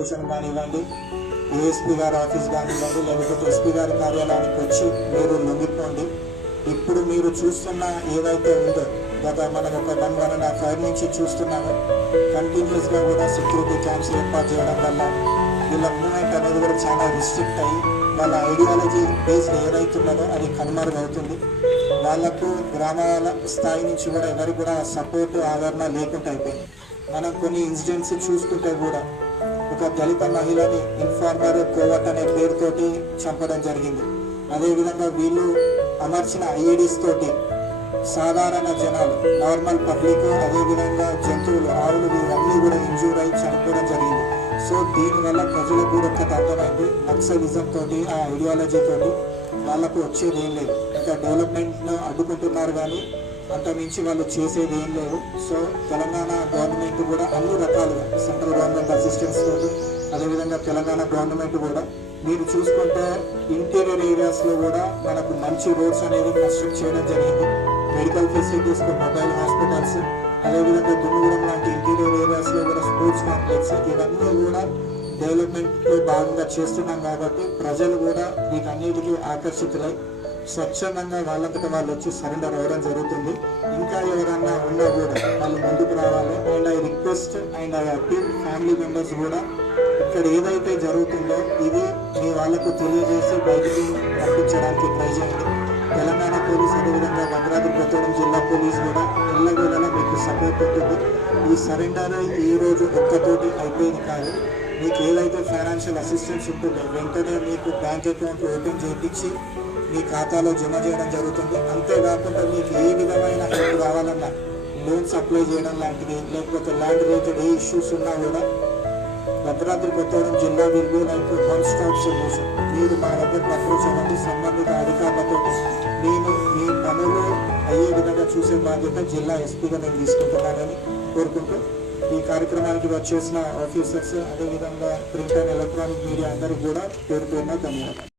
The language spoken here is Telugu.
స్టేషన్ కానివ్వండి ఏఎస్పీ గారి ఆఫీస్ కానివ్వండి లేకపోతే ఎస్పీ గారి కార్యాలయానికి వచ్చి మీరు లొంగిపోండి ఇప్పుడు మీరు చూస్తున్న ఏదైతే ఉందో గత మనం ఒక one one and half hour నుంచి చూస్తున్నాము కంటిన్యూస్గా కూడా సెక్యూరిటీ క్యాంప్స్ ఏర్పాటు చేయడం వల్ల వీళ్ళ మూమెంట్ అనేది కూడా చాలా రిస్ట్రిక్ట్ అయ్యి వాళ్ళ ఐడియాలజీ బేస్డ్ ఏదైతున్నదో అది కనుమరుగవుతుంది. వాళ్ళకు గ్రామాల స్థాయి నుంచి కూడా ఎవరు కూడా సపోర్ట్ ఆదరణ లేకుండా అయిపోయింది. మనం కొన్ని ఇన్సిడెంట్స్ చూసుకుంటే కూడా ఒక దళిత మహిళని ఇన్ఫార్మర్ కోవట్ అనే పేరుతోటి చంపడం జరిగింది. అదేవిధంగా వీళ్ళు అమర్చిన ఐఈడీస్ e తోటి సాధారణ జనాలు నార్మల్ పబ్లిక్ అదేవిధంగా జంతువులు ఆవులు ఇవన్నీ కూడా ఇంజూర్ అయి చనిపోవడం జరిగింది. సో దీనివల్ల ప్రజలకు కూడా ఒకటి అర్థమైంది నక్సలిజం తోటి ఆ ఐడియాలజీ తోటి వాళ్ళకు వచ్చేది ఏం లేదు. ఇంకా డెవలప్మెంట్ను అడ్డుకుంటున్నారు కానీ అంత మించి వాళ్ళు చేసేది ఏం లేవు సో తెలంగాణ గవర్నమెంట్ కూడా అన్ని రకాలుగా సెంట్రల్ గవర్నమెంట్ అసిస్టెన్స్ తోటి అదేవిధంగా తెలంగాణ గవర్నమెంట్ కూడా మీరు చూసుకుంటే ఇంటీరియర్ ఏరియాస్లో కూడా మనకు మంచి రోడ్స్ అనేది కన్స్ట్రక్ట్ చేయడం జరిగింది. మెడికల్ ఫెసిలిటీస్ మొబైల్ హాస్పిటల్స్ అదేవిధంగా దుమ్ముగూడెం లాంటి ఇంటీరియర్ ఏరియాస్లో కూడా స్పోర్ట్స్ కాంప్లెక్స్ ఇవన్నీ కూడా డెవలప్మెంట్లో భాగంగా చేస్తున్నాం కాబట్టి ప్రజలు కూడా వీటన్నిటికీ ఆకర్షితులై స్వచ్ఛందంగా వాళ్ళంతట వాళ్ళు వచ్చి సరెండర్ అవ్వడం జరుగుతుంది. ఇంకా ఎవరన్నా ఉన్నా కూడా వాళ్ళు ముందుకు రావాలి. And I request and I appeal family members కూడా ఇక్కడ ఏదైతే జరుగుతుందో ఇది మీ వాళ్ళకు తెలియజేసి బయటికి పంపించడానికి ట్రై చేయండి. తెలంగాణ పోలీస్ అదేవిధంగా భద్రాద్రి కొత్తగూడెం జిల్లా పోలీస్ కూడా ఎల్లవేళలా మీకు సపోర్ట్ ఉంటుంది. ఈ సరెండర్ ఈ రోజు ఒక్కతోటి అయిపోయింది కాదు. మీకు ఏదైతే ఫైనాన్షియల్ అసిస్టెన్స్ ఉంటుందో వెంటనే మీకు బ్యాంక్ అకౌంట్ ఓపెన్ చేయించి మీ ఖాతాలో జమ చేయడం జరుగుతుంది. అంతేకాకుండా మీకు ఏ విధమైన హెల్ప్ కావాలన్నా లోన్స్ అప్లై చేయడం లాంటిది లేకపోతే ల్యాండ్ రిలేటెడ్ ఏ ఇష్యూస్ ఉన్నా కూడా భద్రాద్రి కొత్తగూడెం జిల్లా will life one stop solution మీరు మా దగ్గరకు అప్రోచ్ అవ్వండి సంబంధిత అధికారులతో నేను మీ పనులు అయ్యే విధంగా చూసే బాధ్యత జిల్లా ఎస్పీగా నేను తీసుకుంటున్నానని కోరుకుంటూ ఈ కార్యక్రమానికి వచ్చేసిన ఆఫీసర్స్ అదేవిధంగా ప్రింట్ అండ్ ఎలక్ట్రానిక్ మీడియా అందరికీ కూడా పేరు పేరున ధన్యవాదాలు.